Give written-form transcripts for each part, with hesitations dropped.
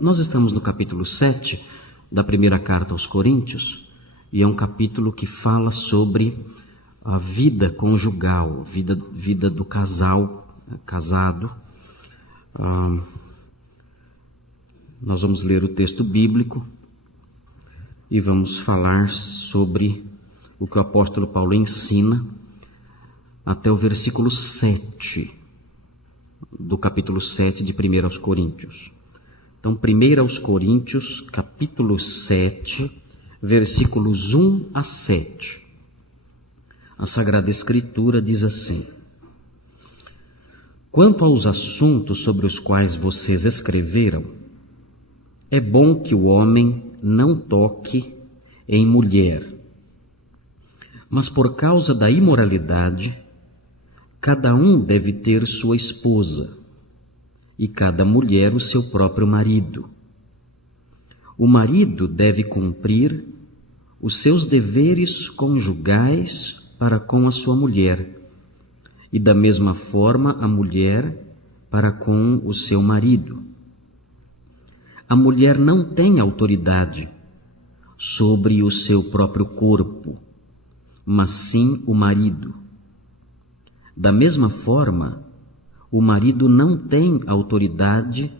Nós estamos no capítulo 7 da primeira carta aos Coríntios, e é um capítulo que fala sobre a vida conjugal, vida do casal, casado. Nós vamos ler o texto bíblico e vamos falar sobre o que o apóstolo Paulo ensina até o versículo 7 do capítulo 7 de 1 aos Coríntios. Então, 1 aos Coríntios, capítulo 7, versículos 1 a 7. A Sagrada Escritura diz assim: Quanto aos assuntos sobre os quais vocês escreveram, é bom que o homem não toque em mulher. Mas por causa da imoralidade, cada um deve ter sua esposa, e cada mulher o seu próprio marido. O marido deve cumprir os seus deveres conjugais para com a sua mulher, e da mesma forma a mulher para com o seu marido. A mulher não tem autoridade sobre o seu próprio corpo, mas sim o marido. Da mesma forma, o marido não tem autoridade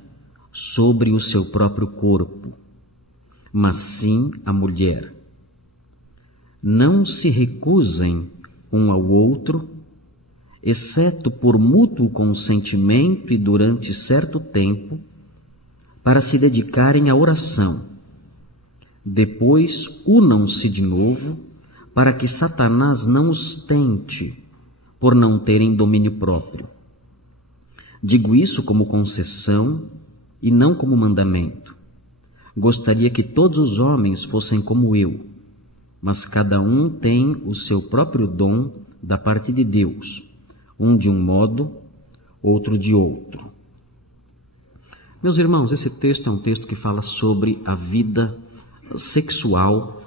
sobre o seu próprio corpo, mas sim a mulher. Não se recusem um ao outro, exceto por mútuo consentimento e durante certo tempo, para se dedicarem à oração. Depois, unam-se de novo, para que Satanás não os tente, por não terem domínio próprio. Digo isso como concessão e não como mandamento. Gostaria que todos os homens fossem como eu, mas cada um tem o seu próprio dom da parte de Deus, um de um modo, outro de outro. Meus irmãos, esse texto é um texto que fala sobre a vida sexual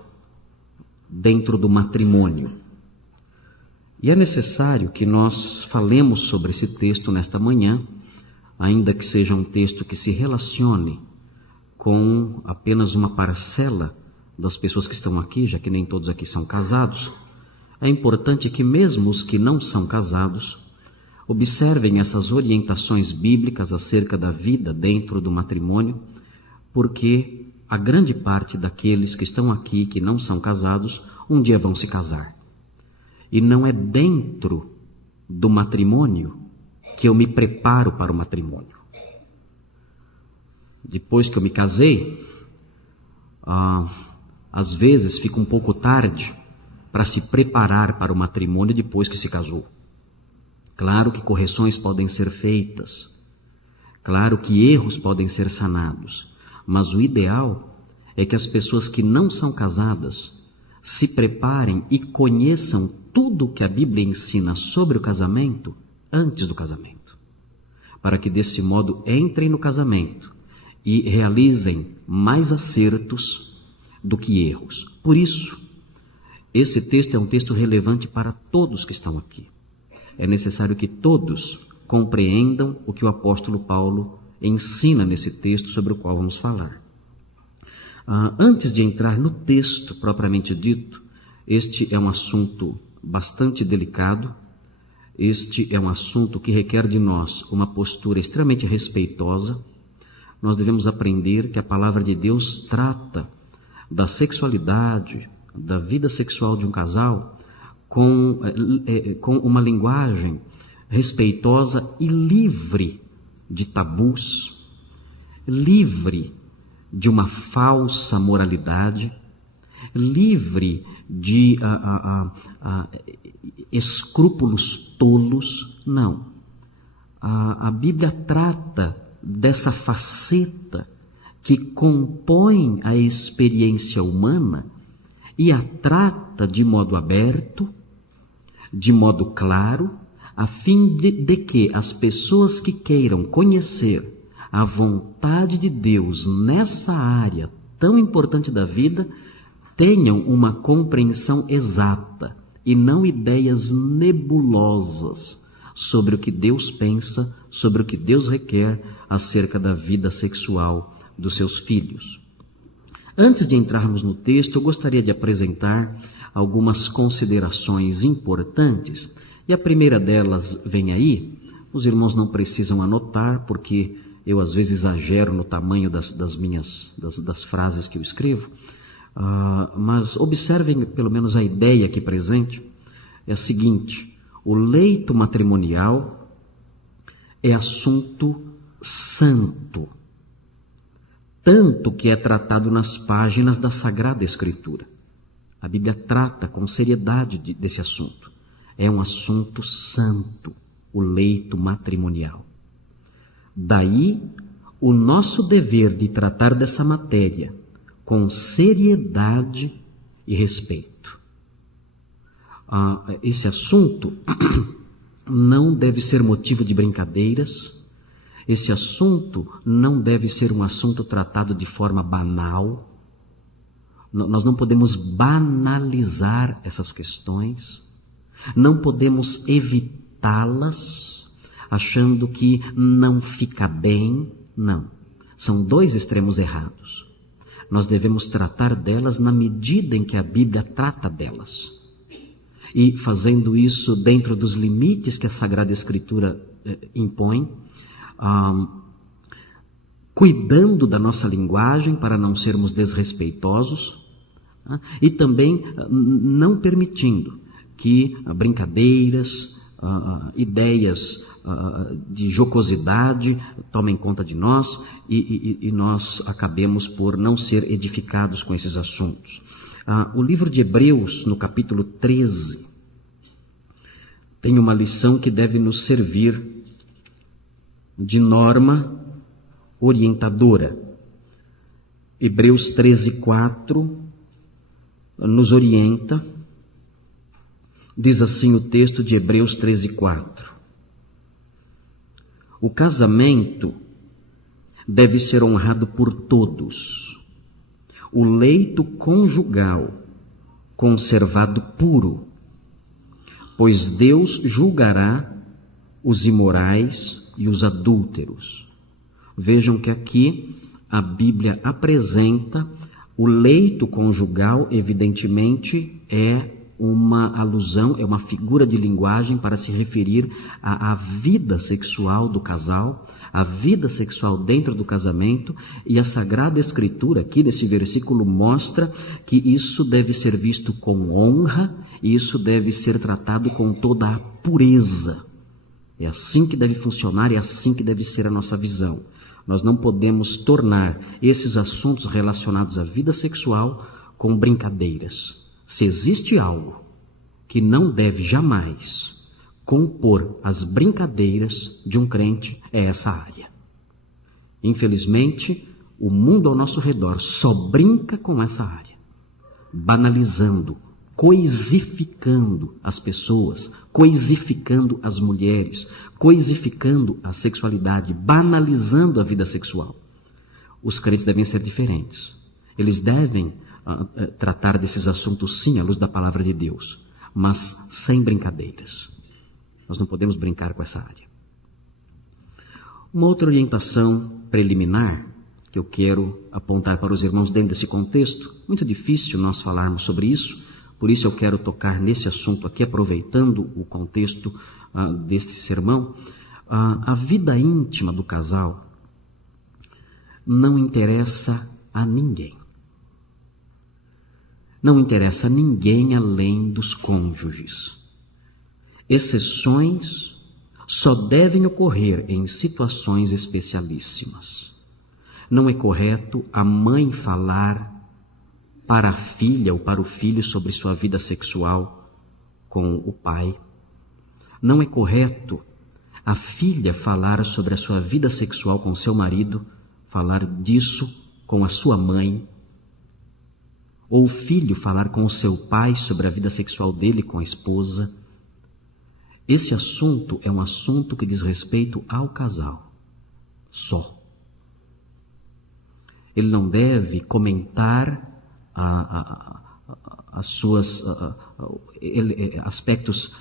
dentro do matrimônio. E é necessário que nós falemos sobre esse texto nesta manhã, ainda que seja um texto que se relacione com apenas uma parcela das pessoas que estão aqui, já que nem todos aqui são casados. É importante que mesmo os que não são casados observem essas orientações bíblicas acerca da vida dentro do matrimônio, porque a grande parte daqueles que estão aqui, que não são casados, um dia vão se casar. E não é dentro do matrimônio que eu me preparo para o matrimônio. Depois que eu me casei, às vezes fica um pouco tarde para se preparar para o matrimônio depois que se casou. Claro que correções podem ser feitas, claro que erros podem ser sanados, mas o ideal é que as pessoas que não são casadas se preparem e conheçam tudo o que a Bíblia ensina sobre o casamento antes do casamento, para que desse modo entrem no casamento e realizem mais acertos do que erros. Por isso, esse texto é um texto relevante para todos que estão aqui. É necessário que todos compreendam o que o apóstolo Paulo ensina nesse texto sobre o qual vamos falar. Antes de entrar no texto propriamente dito, este é um assunto bastante delicado, este é um assunto que requer de nós uma postura extremamente respeitosa. Nós devemos aprender que a palavra de Deus trata da sexualidade, da vida sexual de um casal, com uma linguagem respeitosa e livre de tabus, livre de uma falsa moralidade, livre de escrúpulos tolos. Não. A Bíblia trata dessa faceta que compõe a experiência humana e a trata de modo aberto, de modo claro, a fim de que as pessoas que queiram conhecer a vontade de Deus nessa área tão importante da vida tenham uma compreensão exata e não ideias nebulosas sobre o que Deus pensa, sobre o que Deus requer acerca da vida sexual dos seus filhos. Antes de entrarmos no texto, eu gostaria de apresentar algumas considerações importantes, e a primeira delas vem aí. Os irmãos não precisam anotar, porque eu às vezes exagero no tamanho das frases que eu escrevo, mas observem pelo menos a ideia aqui presente. É a seguinte: o leito matrimonial é assunto santo, tanto que é tratado nas páginas da Sagrada Escritura. A Bíblia trata com seriedade desse assunto. É um assunto santo, o leito matrimonial. Daí o nosso dever de tratar dessa matéria com seriedade e respeito. Esse assunto não deve ser motivo de brincadeiras. Esse assunto não deve ser um assunto tratado de forma banal. Nós não podemos banalizar essas questões. Não podemos evitá-las, achando que não fica bem. Não. São dois extremos errados. Nós devemos tratar delas na medida em que a Bíblia trata delas. E fazendo isso dentro dos limites que a Sagrada Escritura impõe, cuidando da nossa linguagem para não sermos desrespeitosos, e também não permitindo que brincadeiras, ideias de jocosidade tomem conta de nós e nós acabemos por não ser edificados com esses assuntos. O livro de Hebreus, no capítulo 13, tem uma lição que deve nos servir de norma orientadora. Hebreus 13:4 nos orienta. Diz assim o texto de Hebreus 13:4: o casamento deve ser honrado por todos, o leito conjugal conservado puro, pois Deus julgará os imorais e os adúlteros. Vejam que aqui a Bíblia apresenta o leito conjugal, evidentemente é uma alusão, é uma figura de linguagem para se referir à vida sexual do casal, à vida sexual dentro do casamento, e a Sagrada Escritura aqui nesse versículo mostra que isso deve ser visto com honra, e isso deve ser tratado com toda a pureza. É assim que deve funcionar, é assim que deve ser a nossa visão. Nós não podemos tornar esses assuntos relacionados à vida sexual com brincadeiras. Se existe algo que não deve jamais compor as brincadeiras de um crente, é essa área. Infelizmente, o mundo ao nosso redor só brinca com essa área, banalizando, coisificando as pessoas, coisificando as mulheres, coisificando a sexualidade, banalizando a vida sexual. Os crentes devem ser diferentes. Eles devem tratar desses assuntos, sim, à luz da palavra de Deus, mas sem brincadeiras. Nós não podemos brincar com essa área. Uma outra orientação preliminar que eu quero apontar para os irmãos dentro desse contexto, muito difícil nós falarmos sobre isso, por isso eu quero tocar nesse assunto aqui, aproveitando o contexto deste sermão. A vida íntima do casal não interessa a ninguém. Não interessa a ninguém além dos cônjuges. Exceções só devem ocorrer em situações especialíssimas. Não é correto a mãe falar para a filha ou para o filho sobre sua vida sexual com o pai. Não é correto a filha falar sobre a sua vida sexual com seu marido, falar disso com a sua mãe, ou o filho falar com o seu pai sobre a vida sexual dele com a esposa. Esse assunto é um assunto que diz respeito ao casal, só. Ele não deve comentar aspectos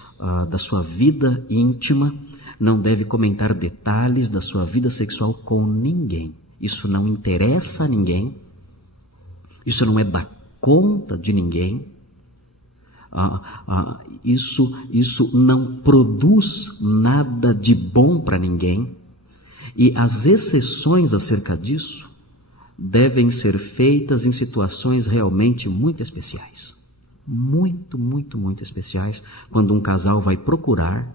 da sua vida íntima, não deve comentar detalhes da sua vida sexual com ninguém. isso não interessa a ninguém, isso não é da conta de ninguém, isso não produz nada de bom para ninguém, e as exceções acerca disso devem ser feitas em situações realmente muito especiais. Muito, muito, muito especiais, quando um casal vai procurar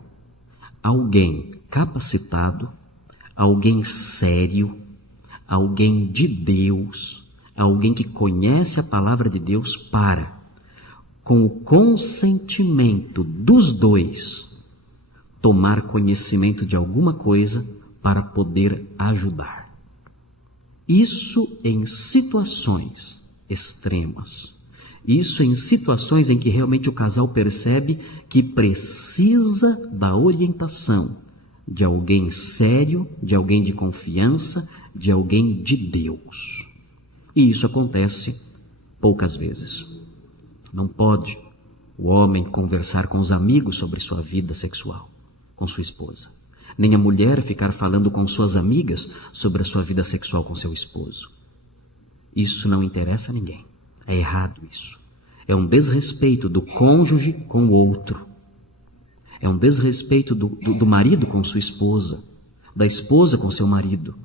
alguém capacitado, alguém sério, alguém de Deus, alguém que conhece a palavra de Deus para, com o consentimento dos dois, tomar conhecimento de alguma coisa para poder ajudar. Isso em situações extremas. Isso em situações em que realmente o casal percebe que precisa da orientação de alguém sério, de alguém de confiança, de alguém de Deus. E isso acontece poucas vezes. Não pode o homem conversar com os amigos sobre sua vida sexual, com sua esposa. Nem a mulher ficar falando com suas amigas sobre a sua vida sexual com seu esposo. Isso não interessa a ninguém. É errado isso. É um desrespeito do cônjuge com o outro. É um desrespeito do marido com sua esposa, da esposa com seu marido.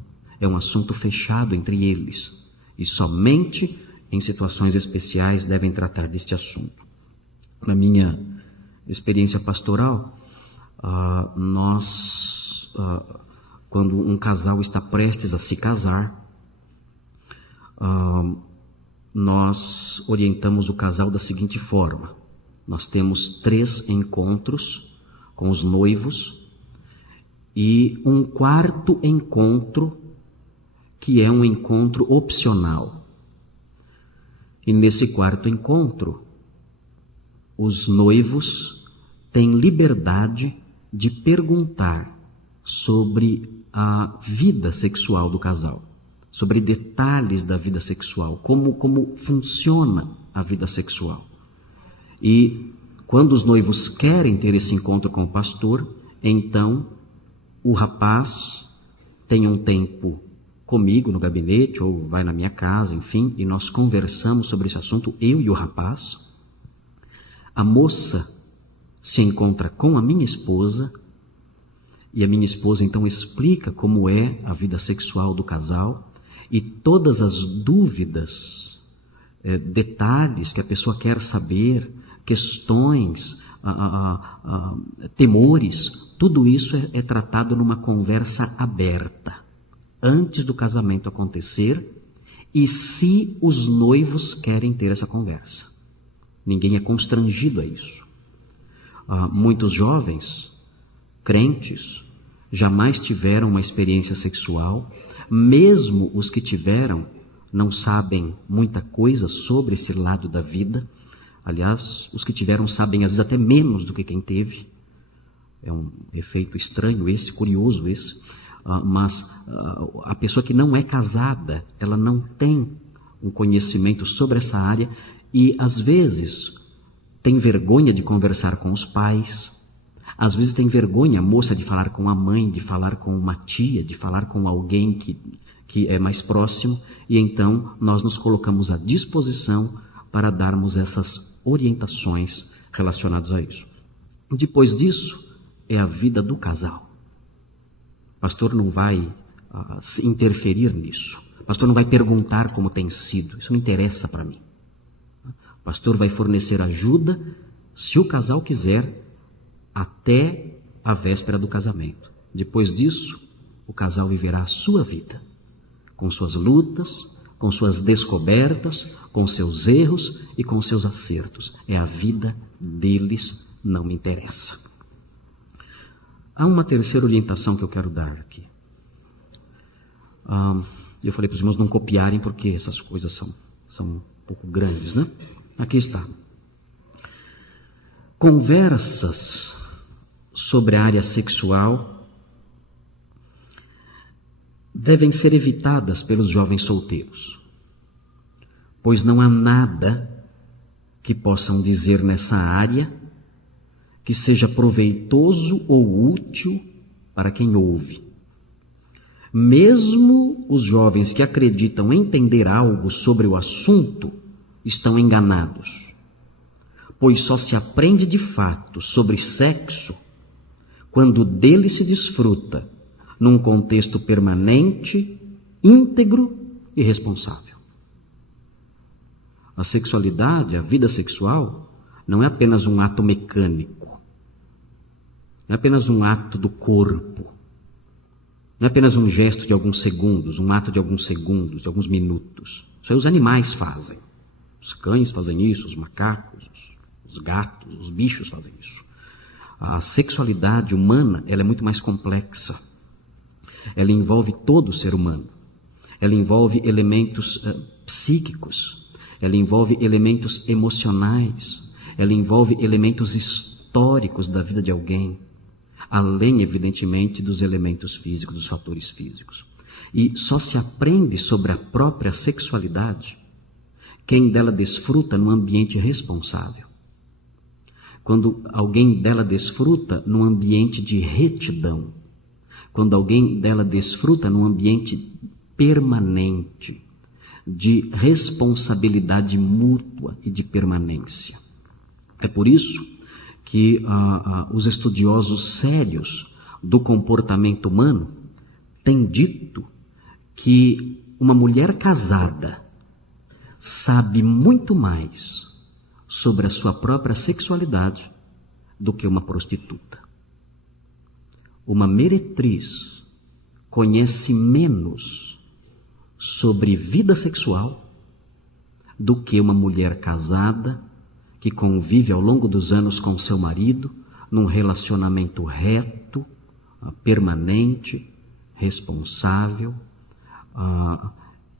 É um assunto fechado entre eles. E somente em situações especiais devem tratar deste assunto. Na minha experiência pastoral, quando um casal está prestes a se casar, nós orientamos o casal da seguinte forma: nós temos 3 encontros com os noivos e um 4º encontro que é um encontro opcional. E nesse 4º encontro, os noivos têm liberdade de perguntar sobre a vida sexual do casal, sobre detalhes da vida sexual, como funciona a vida sexual. E quando os noivos querem ter esse encontro com o pastor, então o rapaz tem um tempo comigo no gabinete ou vai na minha casa, enfim, e nós conversamos sobre esse assunto, eu e o rapaz. A moça se encontra com a minha esposa e a minha esposa então explica como é a vida sexual do casal e todas as dúvidas, detalhes que a pessoa quer saber, questões, temores, tudo isso é tratado numa conversa aberta, antes do casamento acontecer, e se os noivos querem ter essa conversa. Ninguém é constrangido a isso. Muitos jovens, crentes, jamais tiveram uma experiência sexual, mesmo os que tiveram não sabem muita coisa sobre esse lado da vida. Aliás, os que tiveram sabem às vezes até menos do que quem teve. É um efeito estranho esse, curioso esse. Mas a pessoa que não é casada, ela não tem um conhecimento sobre essa área e às vezes tem vergonha de conversar com os pais, às vezes tem vergonha a moça de falar com a mãe, de falar com uma tia, de falar com alguém que é mais próximo, e então nós nos colocamos à disposição para darmos essas orientações relacionadas a isso. Depois disso, é a vida do casal. O pastor não vai interferir nisso. O pastor não vai perguntar como tem sido. Isso não interessa para mim. O pastor vai fornecer ajuda, se o casal quiser, até a véspera do casamento. Depois disso, o casal viverá a sua vida, com suas lutas, com suas descobertas, com seus erros e com seus acertos. É a vida deles, não me interessa. Há uma terceira orientação que eu quero dar aqui. Eu falei para os irmãos não copiarem, porque essas coisas são um pouco grandes, né? Aqui está. Conversas sobre a área sexual devem ser evitadas pelos jovens solteiros, pois não há nada que possam dizer nessa área que seja proveitoso ou útil para quem ouve. Mesmo os jovens que acreditam entender algo sobre o assunto estão enganados, pois só se aprende de fato sobre sexo quando dele se desfruta num contexto permanente, íntegro e responsável. A sexualidade, a vida sexual, não é apenas um ato mecânico, não é apenas um ato do corpo, não é apenas um gesto de alguns segundos, um ato de alguns segundos, de alguns minutos. Isso aí os animais fazem. Os cães fazem isso, os macacos, os gatos, os bichos fazem isso. A sexualidade humana, ela é muito mais complexa. Ela envolve todo o ser humano. Ela envolve elementos psíquicos. Ela envolve elementos emocionais. Ela envolve elementos históricos da vida de alguém. Além, evidentemente, dos elementos físicos, dos fatores físicos. E só se aprende sobre a própria sexualidade quem dela desfruta num ambiente responsável. Quando alguém dela desfruta num ambiente de retidão. Quando alguém dela desfruta num ambiente permanente, de responsabilidade mútua e de permanência. É por isso que os estudiosos sérios do comportamento humano têm dito que uma mulher casada sabe muito mais sobre a sua própria sexualidade do que uma prostituta. Uma meretriz conhece menos sobre vida sexual do que uma mulher casada que convive ao longo dos anos com seu marido num relacionamento reto, permanente, responsável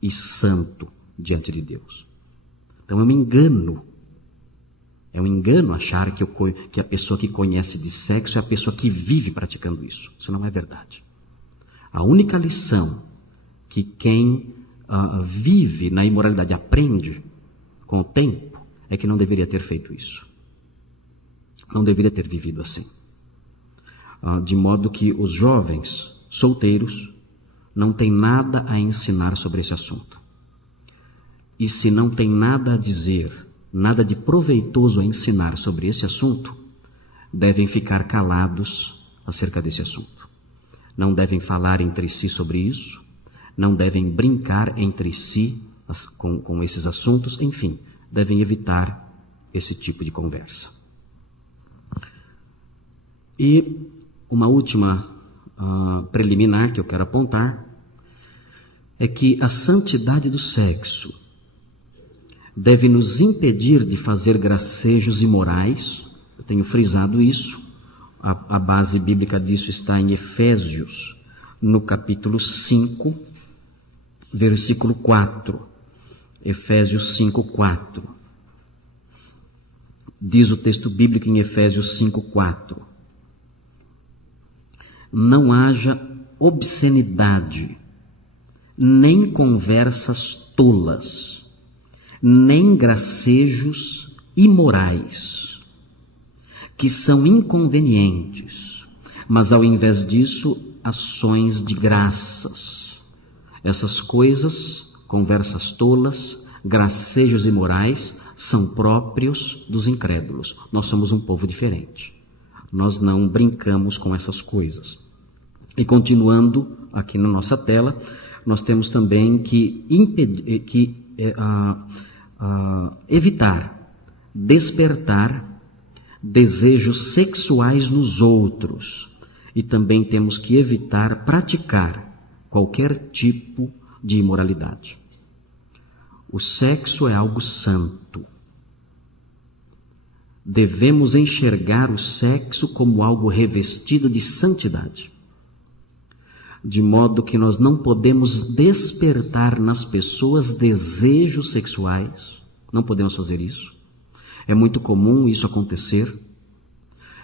e santo diante de Deus. Então é um engano achar que a pessoa que conhece de sexo é a pessoa que vive praticando isso. Isso não é verdade. A única lição que quem vive na imoralidade aprende com o tempo é que não deveria ter feito isso. Não deveria ter vivido assim. De modo que os jovens solteiros não têm nada a ensinar sobre esse assunto. E se não tem nada a dizer, nada de proveitoso a ensinar sobre esse assunto, devem ficar calados acerca desse assunto. Não devem falar entre si sobre isso, não devem brincar entre si com esses assuntos, enfim, devem evitar esse tipo de conversa. E uma última preliminar que eu quero apontar é que a santidade do sexo deve nos impedir de fazer gracejos imorais. Eu tenho frisado isso. A base bíblica disso está em Efésios, no capítulo 5, versículo 4. Efésios 5, 4. Diz o texto bíblico em Efésios 5, 4. Não haja obscenidade, nem conversas tolas, nem gracejos imorais, que são inconvenientes, mas ao invés disso, ações de graças. Essas coisas, conversas tolas, gracejos imorais, são próprios dos incrédulos. Nós somos um povo diferente. Nós não brincamos com essas coisas. E continuando aqui na nossa tela, nós temos também que evitar, despertar desejos sexuais nos outros. E também temos que evitar praticar qualquer tipo de imoralidade. O sexo é algo santo. Devemos enxergar o sexo como algo revestido de santidade. De modo que nós não podemos despertar nas pessoas desejos sexuais. Não podemos fazer isso. É muito comum isso acontecer.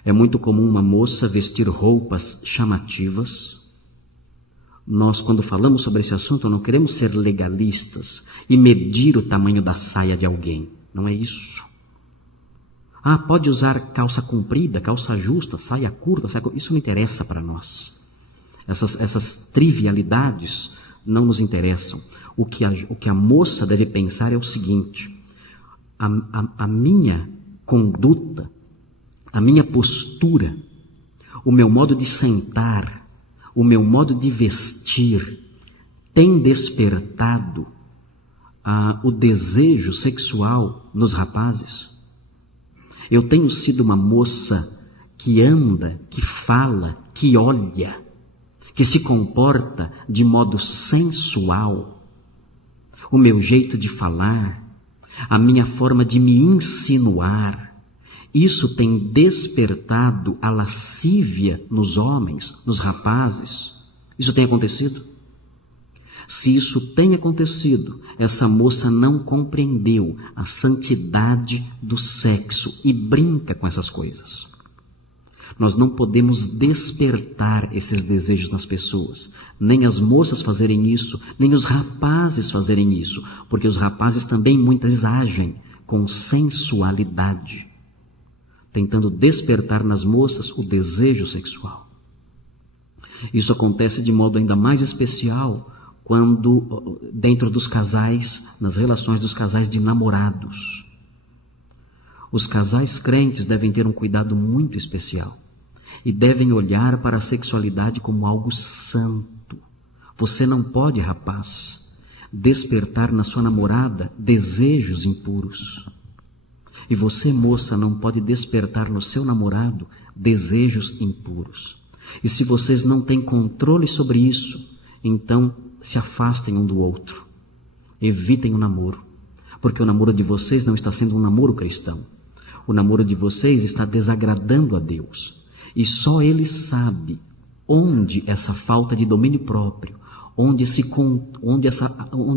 É muito comum uma moça vestir roupas chamativas. Nós, quando falamos sobre esse assunto, não queremos ser legalistas e medir o tamanho da saia de alguém. Não é isso. Pode usar calça comprida, calça justa, saia curta, isso não interessa para nós. essas trivialidades não nos interessam. O que a moça deve pensar é o seguinte: a minha conduta, a minha postura, o meu modo de sentar, o meu modo de vestir, tem despertado o desejo sexual nos rapazes? Eu tenho sido uma moça que anda, que fala, que olha, que se comporta de modo sensual? O meu jeito de falar, a minha forma de me insinuar, isso tem despertado a lascívia nos homens, nos rapazes? Isso tem acontecido? Se isso tem acontecido, essa moça não compreendeu a santidade do sexo e brinca com essas coisas. Nós não podemos despertar esses desejos nas pessoas, nem as moças fazerem isso, nem os rapazes fazerem isso, porque os rapazes também muitas agem com sensualidade, tentando despertar nas moças o desejo sexual. Isso acontece de modo ainda mais especial quando dentro dos casais, nas relações dos casais de namorados. Os casais crentes devem ter um cuidado muito especial e devem olhar para a sexualidade como algo santo. Você não pode, rapaz, despertar na sua namorada desejos impuros. E você, moça, não pode despertar no seu namorado desejos impuros. E se vocês não têm controle sobre isso, então se afastem um do outro. Evitem o namoro, porque o namoro de vocês não está sendo um namoro cristão. O namoro de vocês está desagradando a Deus. E só Ele sabe onde essa falta de domínio próprio, onde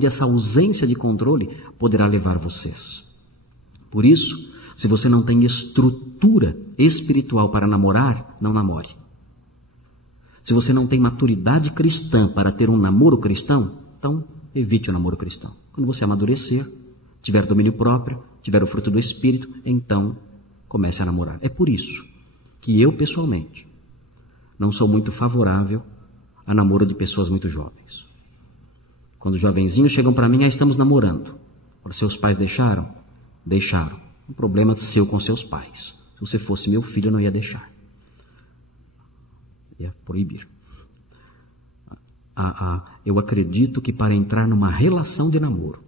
essa ausência de controle poderá levar vocês. Por isso, se você não tem estrutura espiritual para namorar, não namore. Se você não tem maturidade cristã para ter um namoro cristão, então evite o namoro cristão. Quando você amadurecer, tiver domínio próprio, tiver o fruto do Espírito, então comece a namorar. É por isso que eu, pessoalmente, não sou muito favorável a namoro de pessoas muito jovens. Quando os jovenzinhos chegam para mim, estamos namorando. Os seus pais deixaram? Deixaram. Um problema seu com seus pais. Se você fosse meu filho, eu não ia deixar. Ia proibir. Eu acredito que para entrar numa relação de namoro,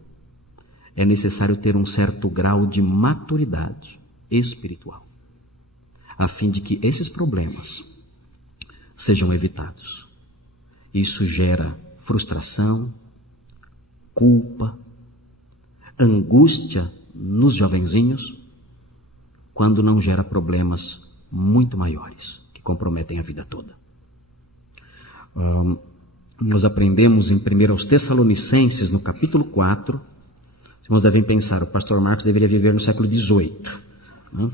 é necessário ter um certo grau de maturidade espiritual, a fim de que esses problemas sejam evitados. Isso gera frustração, culpa, angústia nos jovenzinhos, quando não gera problemas muito maiores, que comprometem a vida toda. Nós aprendemos em 1 Tessalonicenses, no capítulo 4, os irmãos devem pensar, o pastor Marcos deveria viver no século XVIII. Né?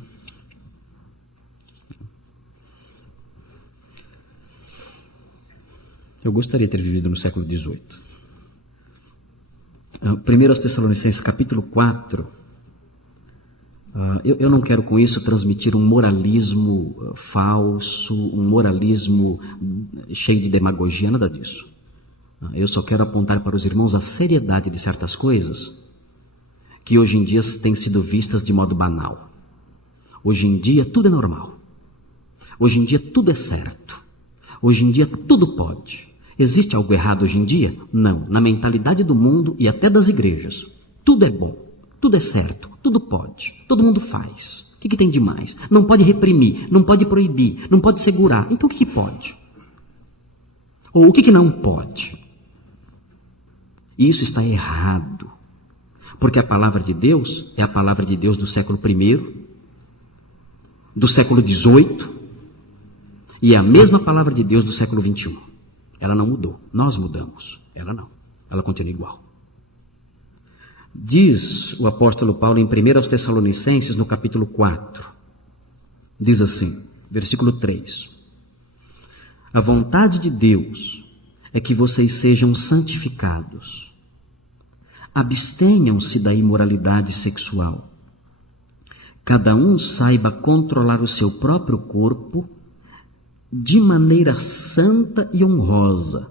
Eu gostaria de ter vivido no século XVIII. 1 Tessalonicenses, capítulo 4, eu não quero com isso transmitir um moralismo falso, um moralismo cheio de demagogia, nada disso. Eu só quero apontar para os irmãos a seriedade de certas coisas que hoje em dia têm sido vistas de modo banal. Hoje em dia tudo é normal. Hoje em dia tudo é certo. Hoje em dia tudo pode. Existe algo errado hoje em dia? Não. Na mentalidade do mundo e até das igrejas, tudo é bom, tudo é certo, tudo pode, todo mundo faz. O que tem de mais? Não pode reprimir, não pode proibir, não pode segurar. Então o que pode? Ou o que não pode? Isso está errado. Porque a palavra de Deus é a palavra de Deus do século I, do século XVIII, e é a mesma palavra de Deus do século XXI. Ela não mudou. Nós mudamos. Ela não. Ela continua igual. Diz o apóstolo Paulo em 1 Tessalonicenses, no capítulo 4. Diz assim, versículo 3. A vontade de Deus é que vocês sejam santificados. Abstenham-se da imoralidade sexual. Cada um saiba controlar o seu próprio corpo de maneira santa e honrosa,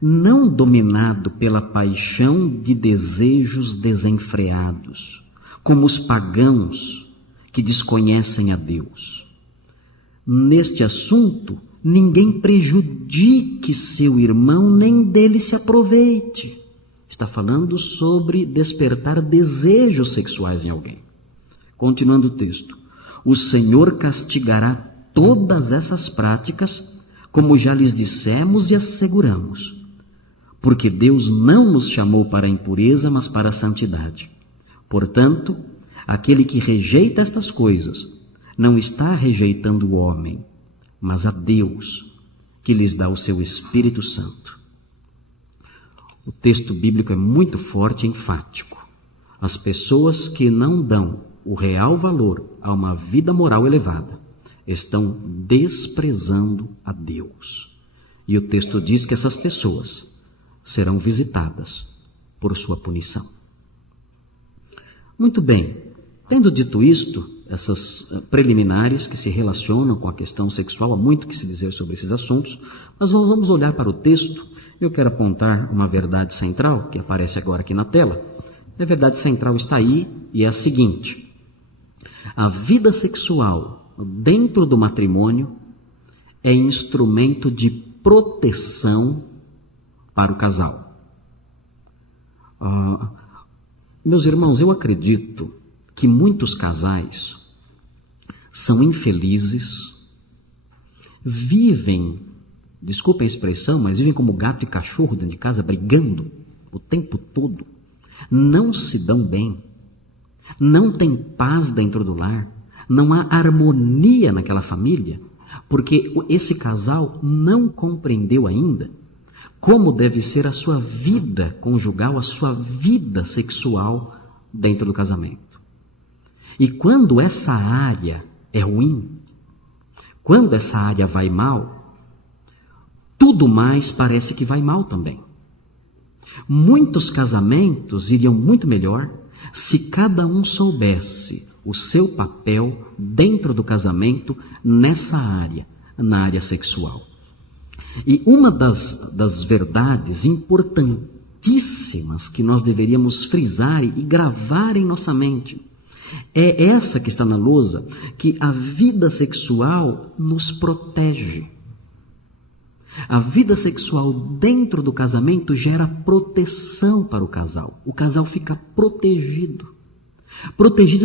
não dominado pela paixão de desejos desenfreados, como os pagãos que desconhecem a Deus. Neste assunto, ninguém prejudique seu irmão, nem dele se aproveite. Está falando sobre despertar desejos sexuais em alguém. Continuando o texto. O Senhor castigará todas essas práticas, como já lhes dissemos e asseguramos. Porque Deus não nos chamou para a impureza, mas para a santidade. Portanto, aquele que rejeita estas coisas, não está rejeitando o homem, mas a Deus, que lhes dá o seu Espírito Santo. O texto bíblico é muito forte e enfático. As pessoas que não dão o real valor a uma vida moral elevada estão desprezando a Deus. E o texto diz que essas pessoas serão visitadas por sua punição. Muito bem, tendo dito isto, essas preliminares que se relacionam com a questão sexual, há muito que se dizer sobre esses assuntos, mas vamos olhar para o texto. Eu quero apontar uma verdade central, que aparece agora aqui na tela. A verdade central está aí e é a seguinte: a vida sexual dentro do matrimônio é instrumento de proteção para o casal. Meus irmãos, eu acredito que muitos casais são infelizes, vivem, desculpe a expressão, mas vivem como gato e cachorro dentro de casa, brigando o tempo todo, não se dão bem, não tem paz dentro do lar, não há harmonia naquela família, porque esse casal não compreendeu ainda como deve ser a sua vida conjugal, a sua vida sexual dentro do casamento. E quando essa área é ruim, quando essa área vai mal, tudo mais parece que vai mal também. Muitos casamentos iriam muito melhor se cada um soubesse o seu papel dentro do casamento nessa área, na área sexual. E uma das verdades importantíssimas que nós deveríamos frisar e gravar em nossa mente é essa que está na lousa, que a vida sexual nos protege. A vida sexual dentro do casamento gera proteção para o casal. O casal fica protegido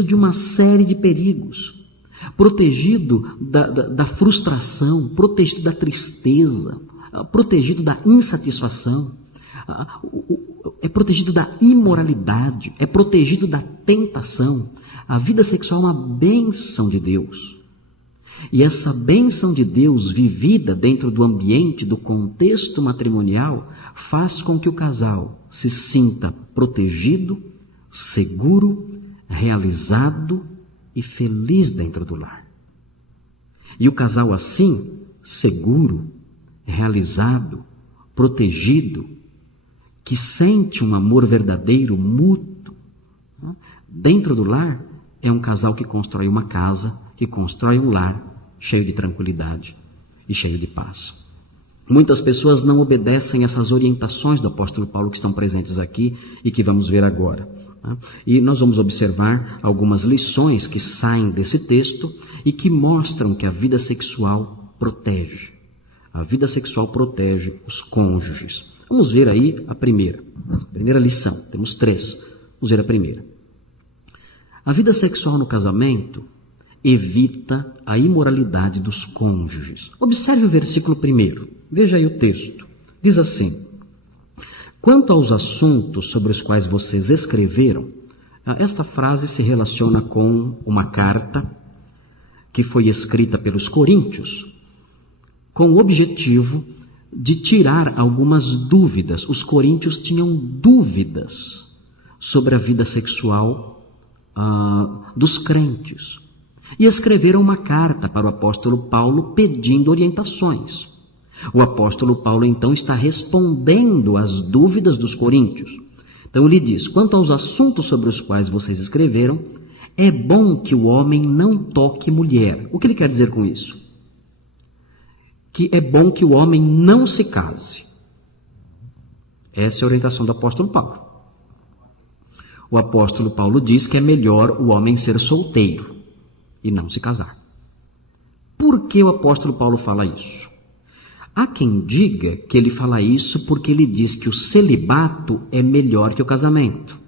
de uma série de perigos, protegido da frustração, protegido da tristeza, protegido da insatisfação, é protegido da imoralidade, é protegido da tentação. A vida sexual é uma bênção de Deus. E essa bênção de Deus vivida dentro do ambiente, do contexto matrimonial, faz com que o casal se sinta protegido, seguro, realizado e feliz dentro do lar. E o casal assim, seguro, realizado, protegido, que sente um amor verdadeiro, mútuo, dentro do lar, é um casal que constrói uma casa, que constrói um lar cheio de tranquilidade e cheio de paz. Muitas pessoas não obedecem essas orientações do apóstolo Paulo que estão presentes aqui e que vamos ver agora. E nós vamos observar algumas lições que saem desse texto e que mostram que a vida sexual protege. A vida sexual protege os cônjuges. Vamos ver aí a primeira lição. Temos 3. Vamos ver a primeira. A vida sexual no casamento evita a imoralidade dos cônjuges. Observe o versículo 1. Veja aí o texto. Diz assim: quanto aos assuntos sobre os quais vocês escreveram, esta frase se relaciona com uma carta que foi escrita pelos coríntios, com o objetivo de tirar algumas dúvidas. Os coríntios tinham dúvidas sobre a vida sexual dos crentes. E escreveram uma carta para o apóstolo Paulo pedindo orientações. O apóstolo Paulo então está respondendo às dúvidas dos coríntios. Então ele diz: quanto aos assuntos sobre os quais vocês escreveram, é bom que o homem não toque mulher. O que ele quer dizer com isso? que é bom que o homem não se case. Essa é a orientação do apóstolo Paulo. O apóstolo Paulo diz que é melhor o homem ser solteiro e não se casar. Por que o apóstolo Paulo fala isso? Há quem diga que ele fala isso porque ele diz que o celibato é melhor que o casamento,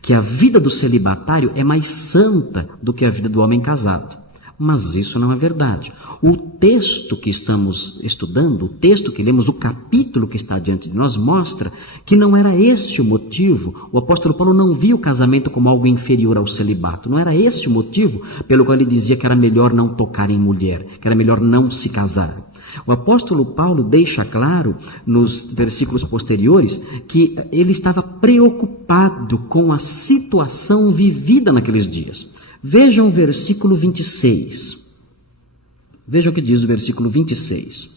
que a vida do celibatário é mais santa do que a vida do homem casado. Mas isso não é verdade. O texto que estamos estudando, o texto que lemos, o capítulo que está diante de nós, mostra que não era este o motivo. O apóstolo Paulo não via o casamento como algo inferior ao celibato. Não era este o motivo pelo qual ele dizia que era melhor não tocar em mulher, que era melhor não se casar. O apóstolo Paulo deixa claro, nos versículos posteriores, que ele estava preocupado com a situação vivida naqueles dias. Vejam o versículo 26. Vejam o que diz o versículo 26.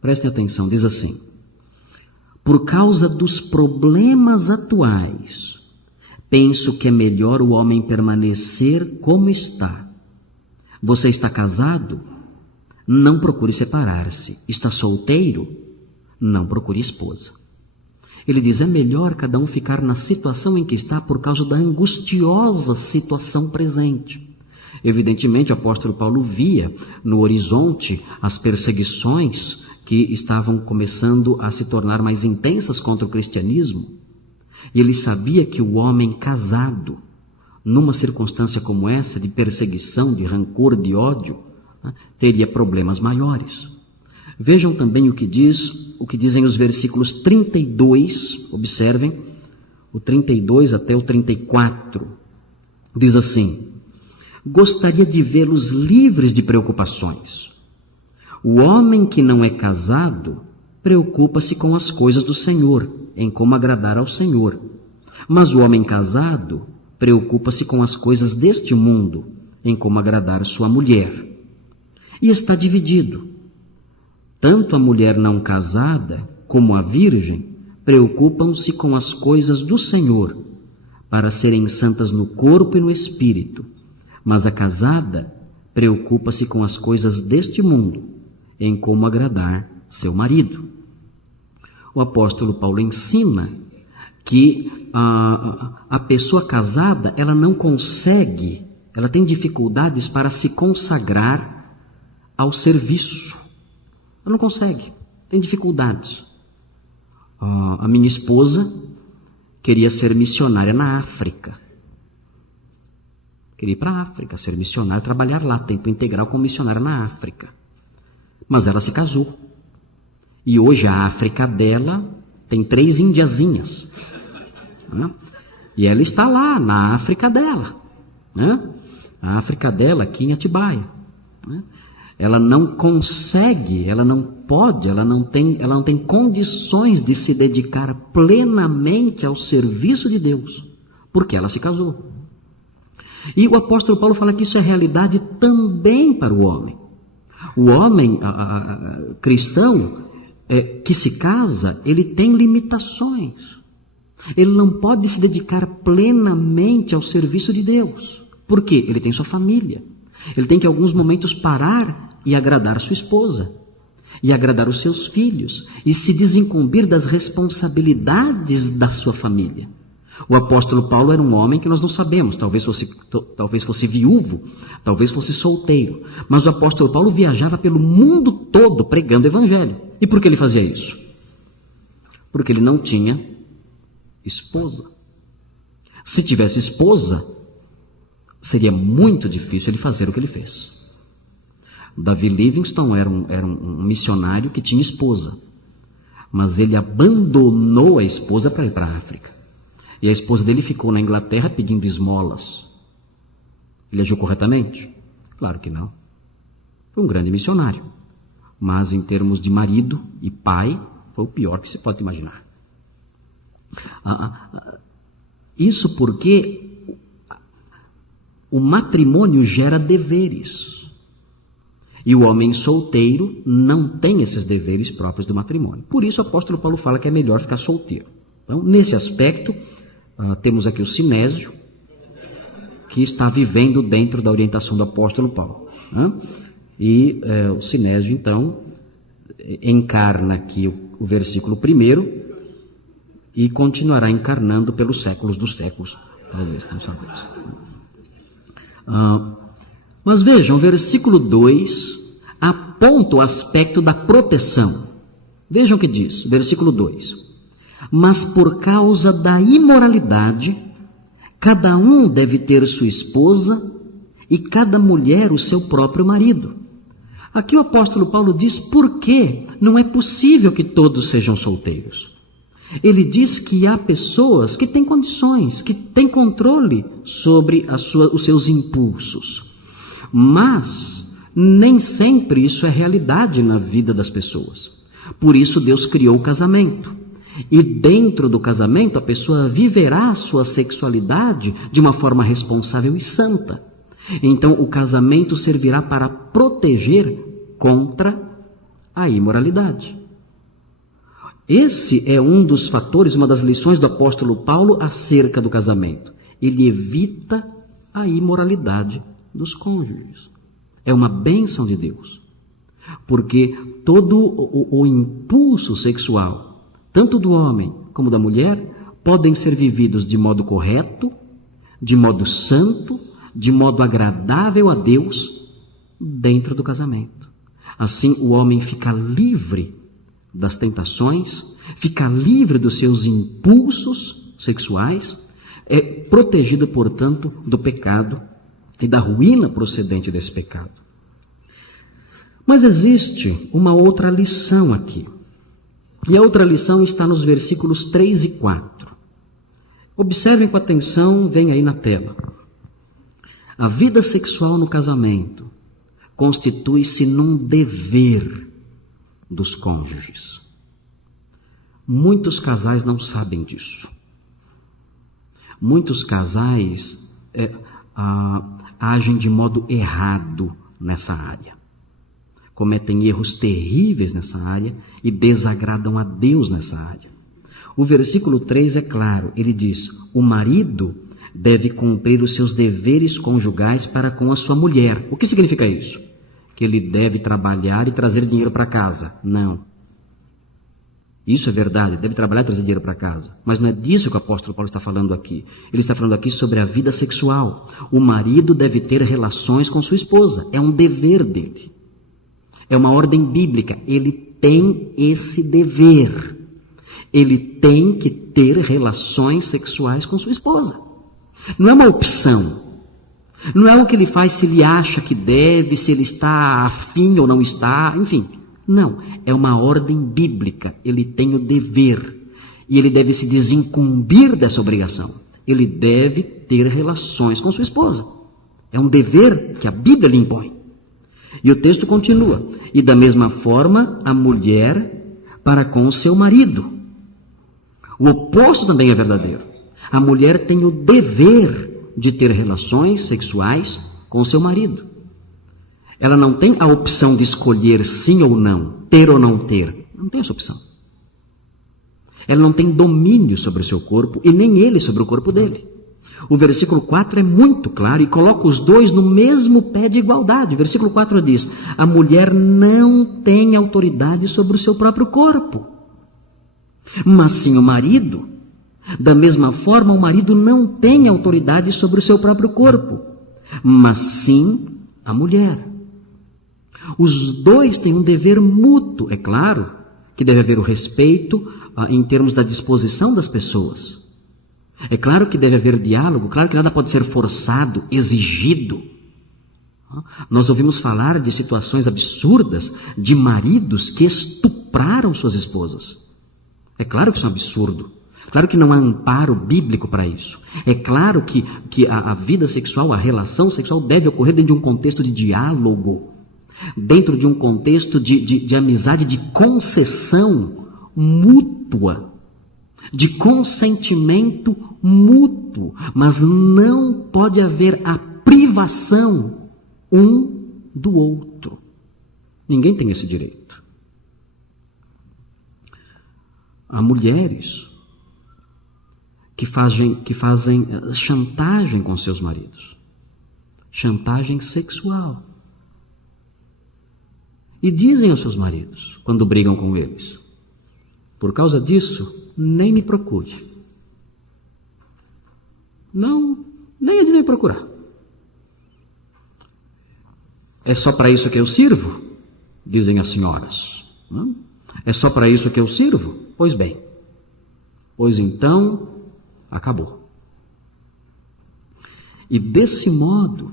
Prestem atenção, diz assim: por causa dos problemas atuais, penso que é melhor o homem permanecer como está. Você está casado? Não procure separar-se. Está solteiro? Não procure esposa. Ele diz, é melhor cada um ficar na situação em que está por causa da angustiosa situação presente. Evidentemente, o apóstolo Paulo via no horizonte as perseguições que estavam começando a se tornar mais intensas contra o cristianismo. E ele sabia que o homem casado, numa circunstância como essa, de perseguição, de rancor, de ódio, teria problemas maiores. Vejam também o que dizem os versículos 32, observem, o 32 até o 34. Diz assim: gostaria de vê-los livres de preocupações. O homem que não é casado preocupa-se com as coisas do Senhor, em como agradar ao Senhor. Mas o homem casado preocupa-se com as coisas deste mundo, em como agradar sua mulher. E está dividido. Tanto a mulher não casada como a virgem preocupam-se com as coisas do Senhor, para serem santas no corpo e no espírito. Mas a casada preocupa-se com as coisas deste mundo, em como agradar seu marido. O apóstolo Paulo ensina que a pessoa casada, ela não consegue, ela tem dificuldades para se consagrar ao serviço. Ela não consegue, tem dificuldades. A minha esposa queria ser missionária na África. Queria ir para a África, ser missionária, trabalhar lá, tempo integral como missionária na África. Mas ela se casou. E hoje a África dela tem 3 indiazinhas. Né? E ela está lá, na África dela. Né? A África dela, aqui em Atibaia. Né? Ela não consegue, ela não pode, ela não tem condições de se dedicar plenamente ao serviço de Deus, porque ela se casou. E o apóstolo Paulo fala que isso é realidade também para o homem. O homem cristão que se casa, ele tem limitações. Ele não pode se dedicar plenamente ao serviço de Deus. Por quê? Ele tem sua família. Ele tem que, em alguns momentos, parar e agradar sua esposa, e agradar os seus filhos, e se desincumbir das responsabilidades da sua família. O apóstolo Paulo era um homem que nós não sabemos, talvez fosse viúvo, talvez fosse solteiro, mas o apóstolo Paulo viajava pelo mundo todo pregando o evangelho. E por que ele fazia isso? Porque ele não tinha esposa. Se tivesse esposa, seria muito difícil ele fazer o que ele fez. Davi Livingstone era um missionário que tinha esposa, mas ele abandonou a esposa para ir para a África. E a esposa dele ficou na Inglaterra pedindo esmolas. Ele agiu corretamente? Claro que não. Foi um grande missionário, mas em termos de marido e pai, foi o pior que se pode imaginar. Isso porque o matrimônio gera deveres. E o homem solteiro não tem esses deveres próprios do matrimônio. Por isso o apóstolo Paulo fala que é melhor ficar solteiro. Então, nesse aspecto, temos aqui o Sinésio, que está vivendo dentro da orientação do apóstolo Paulo. E o Sinésio, então, encarna aqui o versículo 1 e continuará encarnando pelos séculos dos séculos. Talvez, não sabemos. Mas vejam, o versículo 2 aponta o aspecto da proteção. Vejam o que diz, versículo 2. Mas por causa da imoralidade, cada um deve ter sua esposa e cada mulher o seu próprio marido. Aqui o apóstolo Paulo diz por que não é possível que todos sejam solteiros. Ele diz que há pessoas que têm condições, que têm controle sobre os seus impulsos. Mas nem sempre isso é realidade na vida das pessoas. Por isso Deus criou o casamento. E dentro do casamento a pessoa viverá a sua sexualidade de uma forma responsável e santa. Então o casamento servirá para proteger contra a imoralidade. Esse é um dos fatores, uma das lições do apóstolo Paulo acerca do casamento. Ele evita a imoralidade dos cônjuges. É uma bênção de Deus. Porque todo o impulso sexual, tanto do homem como da mulher, podem ser vividos de modo correto, de modo santo, de modo agradável a Deus, dentro do casamento. Assim o homem fica livre das tentações, fica livre dos seus impulsos sexuais, é protegido, portanto, do pecado e da ruína procedente desse pecado. Mas existe uma outra lição aqui. E a outra lição está nos versículos 3 e 4. Observem com atenção, vem aí na tela. A vida sexual no casamento constitui-se num dever dos cônjuges. Muitos casais não sabem disso. Muitos casais agem de modo errado nessa área. Cometem erros terríveis nessa área e desagradam a Deus nessa área. O versículo 3 é claro, ele diz: o marido deve cumprir os seus deveres conjugais para com a sua mulher. O que significa isso? Que ele deve trabalhar e trazer dinheiro para casa. Não. Isso é verdade, deve trabalhar e trazer dinheiro para casa. Mas não é disso que o apóstolo Paulo está falando aqui. Ele está falando aqui sobre a vida sexual. O marido deve ter relações com sua esposa. É um dever dele. É uma ordem bíblica. Ele tem esse dever. Ele tem que ter relações sexuais com sua esposa. Não é uma opção. Não é o que ele faz se ele acha que deve, se ele está afim ou não está, enfim. Não, é uma ordem bíblica. Ele tem o dever. E ele deve se desincumbir dessa obrigação. Ele deve ter relações com sua esposa. É um dever que a Bíblia lhe impõe. E o texto continua. E da mesma forma, a mulher para com o seu marido. O oposto também é verdadeiro. A mulher tem o dever de ter relações sexuais com o seu marido. Ela não tem a opção de escolher sim ou não, ter ou não ter. Não tem essa opção. Ela não tem domínio sobre o seu corpo e nem ele sobre o corpo dele. O versículo 4 é muito claro e coloca os dois no mesmo pé de igualdade. O versículo 4 diz: a mulher não tem autoridade sobre o seu próprio corpo, mas sim o marido. Da mesma forma, o marido não tem autoridade sobre o seu próprio corpo, mas sim a mulher. Os dois têm um dever mútuo. É claro que deve haver o respeito em termos da disposição das pessoas. É claro que deve haver diálogo, claro que nada pode ser forçado, exigido. Nós ouvimos falar de situações absurdas de maridos que estupraram suas esposas. É claro que isso é um absurdo. Claro que não há amparo bíblico para isso. É claro que a vida sexual, a relação sexual deve ocorrer dentro de um contexto de diálogo, dentro de um contexto de amizade, de concessão mútua, de consentimento mútuo, mas não pode haver a privação um do outro. Ninguém tem esse direito. Há mulheres que fazem chantagem com seus maridos, chantagem sexual. E dizem aos seus maridos, quando brigam com eles: por causa disso, nem me procure. Não, nem é de me procurar. É só para isso que eu sirvo? Dizem as senhoras. Não? É só para isso que eu sirvo? Pois bem. Pois então, acabou. E desse modo,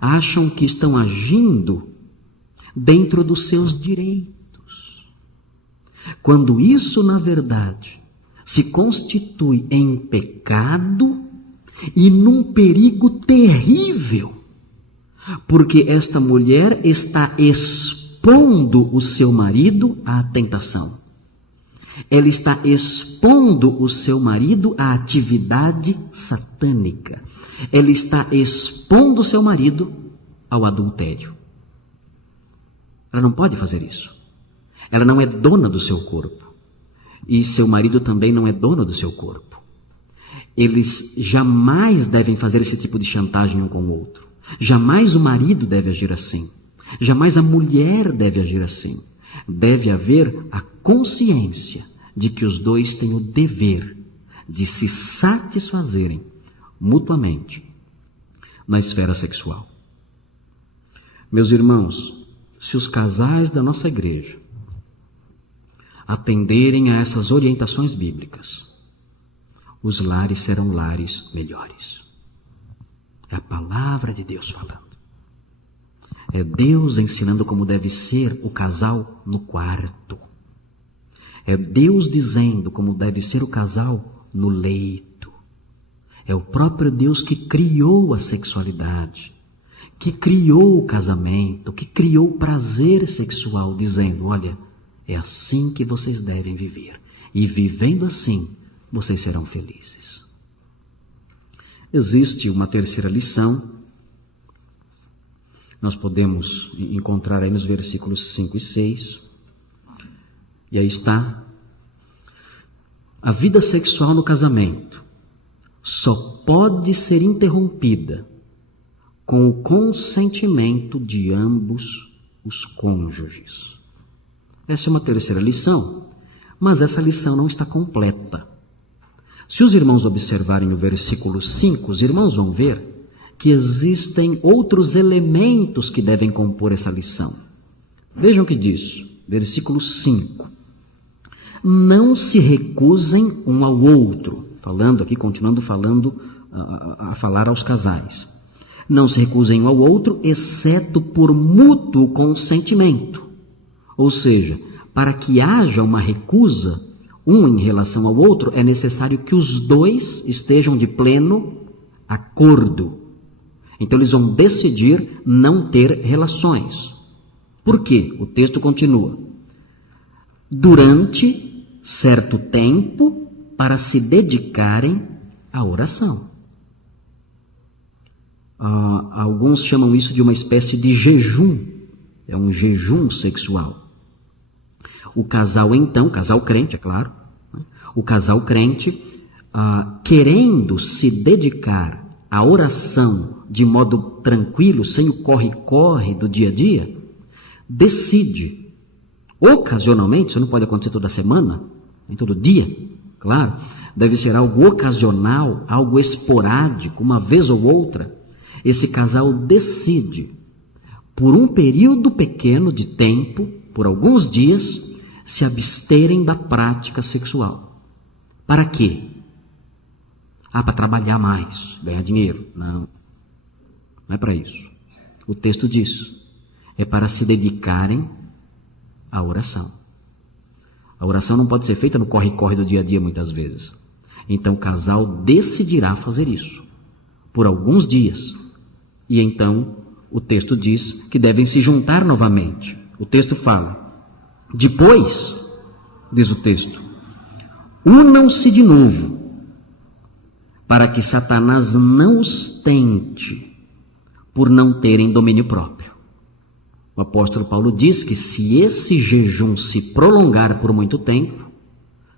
acham que estão agindo dentro dos seus direitos. Quando isso, na verdade, se constitui em pecado e num perigo terrível, porque esta mulher está expondo o seu marido à tentação. Ela está expondo o seu marido à atividade satânica. Ela está expondo o seu marido ao adultério. Ela não pode fazer isso. Ela não é dona do seu corpo. E seu marido também não é dono do seu corpo. Eles jamais devem fazer esse tipo de chantagem um com o outro. Jamais o marido deve agir assim. Jamais a mulher deve agir assim. Deve haver a consciência de que os dois têm o dever de se satisfazerem mutuamente na esfera sexual. Meus irmãos, se os casais da nossa igreja atenderem a essas orientações bíblicas, os lares serão lares melhores. É a palavra de Deus falando. É Deus ensinando como deve ser o casal no quarto. É Deus dizendo como deve ser o casal no leito. É o próprio Deus que criou a sexualidade, que criou o casamento, que criou o prazer sexual, dizendo: olha, é assim que vocês devem viver. E vivendo assim, vocês serão felizes. Existe uma terceira lição. Nós podemos encontrar aí nos versículos 5 e 6. E aí está: a vida sexual no casamento só pode ser interrompida com o consentimento de ambos os cônjuges. Essa é uma terceira lição, mas essa lição não está completa. Se os irmãos observarem o versículo 5, os irmãos vão ver que existem outros elementos que devem compor essa lição. Vejam o que diz, versículo 5. Não se recusem um ao outro, falando aqui, continuando falando, a falar aos casais. Não se recusem um ao outro, exceto por mútuo consentimento. Ou seja, para que haja uma recusa, um em relação ao outro, é necessário que os dois estejam de pleno acordo. Então eles vão decidir não ter relações. Por quê? O texto continua: durante certo tempo, para se dedicarem à oração. Alguns chamam isso de uma espécie de jejum. É um jejum sexual. O casal então, casal crente, é claro, o casal crente, querendo se dedicar à oração de modo tranquilo, sem o corre-corre do dia a dia, decide, ocasionalmente, isso não pode acontecer toda semana, nem todo dia, claro, deve ser algo ocasional, algo esporádico, uma vez ou outra, esse casal decide, por um período pequeno de tempo, por alguns dias, se absterem da prática sexual. Para quê? Para trabalhar mais, ganhar dinheiro. Não é para isso. O texto diz, é para se dedicarem à oração. A oração não pode ser feita no corre-corre do dia a dia muitas vezes. Então o casal decidirá fazer isso por alguns dias. E então o texto diz que devem se juntar novamente. O texto fala: depois, diz o texto, unam-se de novo, para que Satanás não os tente por não terem domínio próprio. O apóstolo Paulo diz que se esse jejum se prolongar por muito tempo,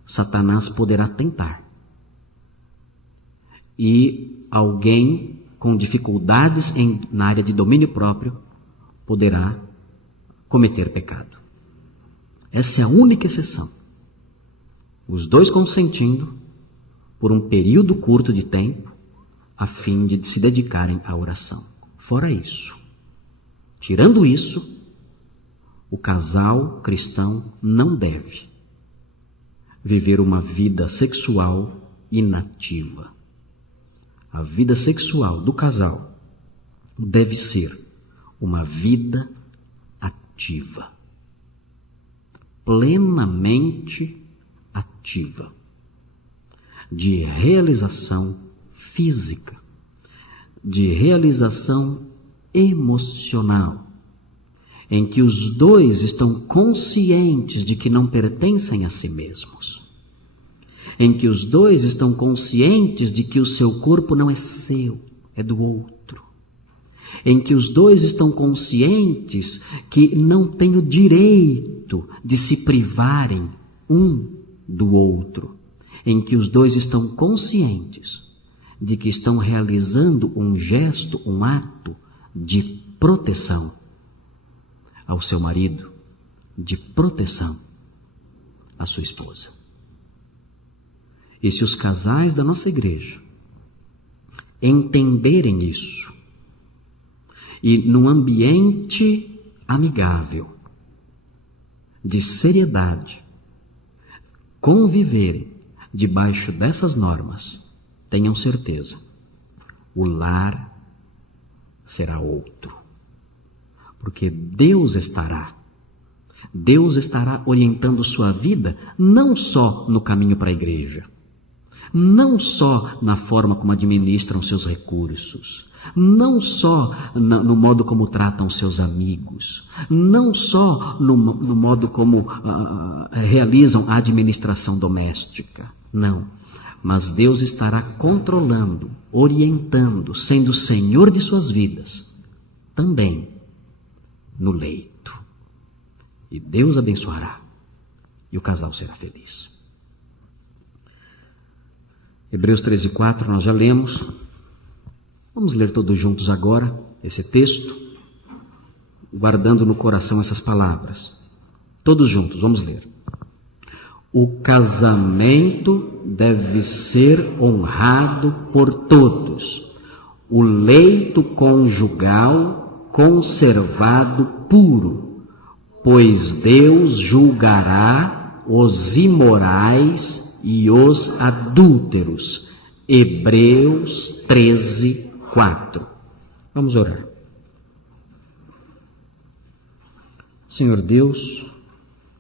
Satanás poderá tentar. E alguém com dificuldades na área de domínio próprio poderá cometer pecado. Essa é a única exceção. Os dois consentindo por um período curto de tempo, a fim de se dedicarem à oração. Fora isso, tirando isso, o casal cristão não deve viver uma vida sexual inativa. A vida sexual do casal deve ser uma vida ativa, plenamente ativa, de realização física, de realização emocional, em que os dois estão conscientes de que não pertencem a si mesmos, em que os dois estão conscientes de que o seu corpo não é seu, é do outro, em que os dois estão conscientes que não têm o direito de se privarem um do outro, em que os dois estão conscientes de que estão realizando um gesto, um ato de proteção ao seu marido, de proteção à sua esposa. E se os casais da nossa igreja entenderem isso, e num ambiente amigável, de seriedade, conviverem debaixo dessas normas, tenham certeza, o lar será outro. Porque Deus estará orientando sua vida não só no caminho para a igreja, não só na forma como administram seus recursos, não só no modo como tratam seus amigos, não só no modo como realizam a administração doméstica, não. Mas Deus estará controlando, orientando, sendo Senhor de suas vidas, também no leito. E Deus abençoará, e o casal será feliz. Hebreus 13:4 nós já lemos. Vamos ler todos juntos agora esse texto, guardando no coração essas palavras. Todos juntos, vamos ler. O casamento deve ser honrado por todos, o leito conjugal conservado puro, pois Deus julgará os imorais e os adúlteros. Hebreus 13:4. Vamos orar. Senhor Deus,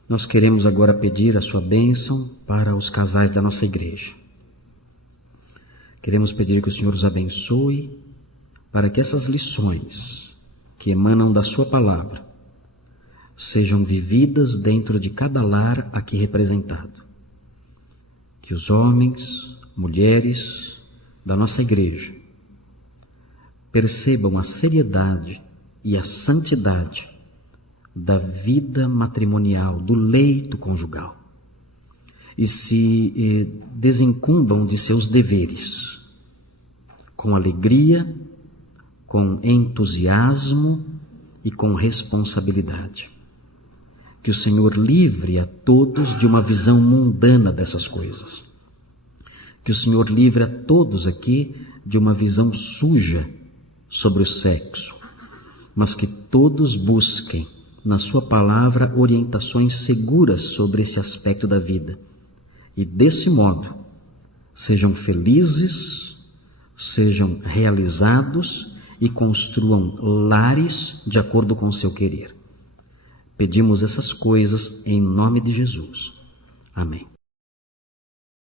nós queremos agora pedir a sua bênção para os casais da nossa igreja. Queremos pedir que o Senhor os abençoe para que essas lições que emanam da sua palavra sejam vividas dentro de cada lar aqui representado. Que os homens, mulheres da nossa igreja percebam a seriedade e a santidade da vida matrimonial, do leito conjugal, e se desincumbam de seus deveres, com alegria, com entusiasmo e com responsabilidade. Que o Senhor livre a todos de uma visão mundana dessas coisas. Que o Senhor livre a todos aqui de uma visão suja sobre o sexo, mas que todos busquem na sua palavra orientações seguras sobre esse aspecto da vida. E desse modo, sejam felizes, sejam realizados e construam lares de acordo com o seu querer. Pedimos essas coisas em nome de Jesus. Amém.